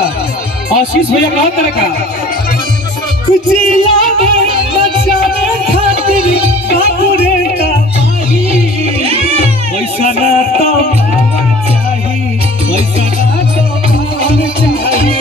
आशीष भैया कहा तरह का कुछ लागे बचाने खातिर काकुरे का पाही वैसा ना तो चाहिए वैसा ना तो चाहिए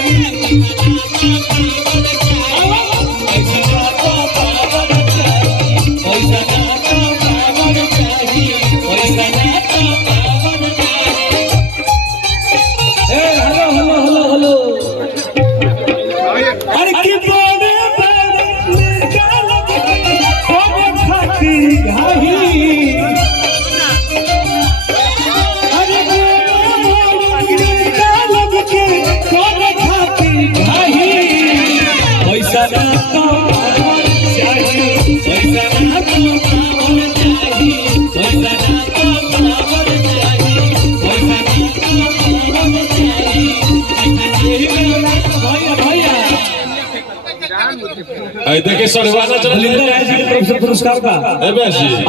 देखिए सड़वाना बलिंदर राय जी की तरफ से पुरस्कार का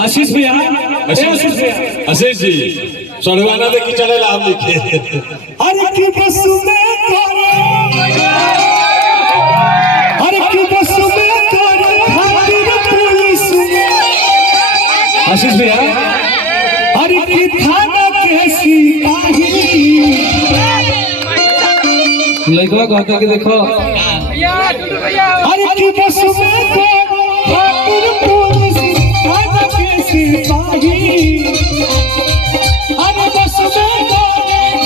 आशीष भैया आशीष जी सड़वाना देखिए चले आप लिखे अरे की बस में करे अरे की बस में करे खातिर पुलिस आशीष भैया अरे की थाना के सिपाही लड़का कहता कि देखो अरे की बस में खातिर पुलिस थाना के सिपाही अरे बस में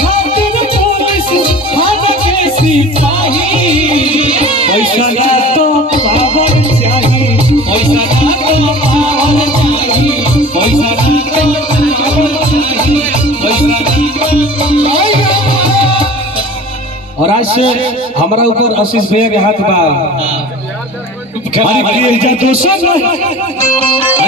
खातिर पुलिस थाना के सिपाही पैसा ना तो पावर चाहिए पैसा ना तो पावर चाहिए पैसा ना तो पावर चाहिए पैसा और आज से हमारा ऊपर आशीष भैया के हाथ बा अरे दोस्तों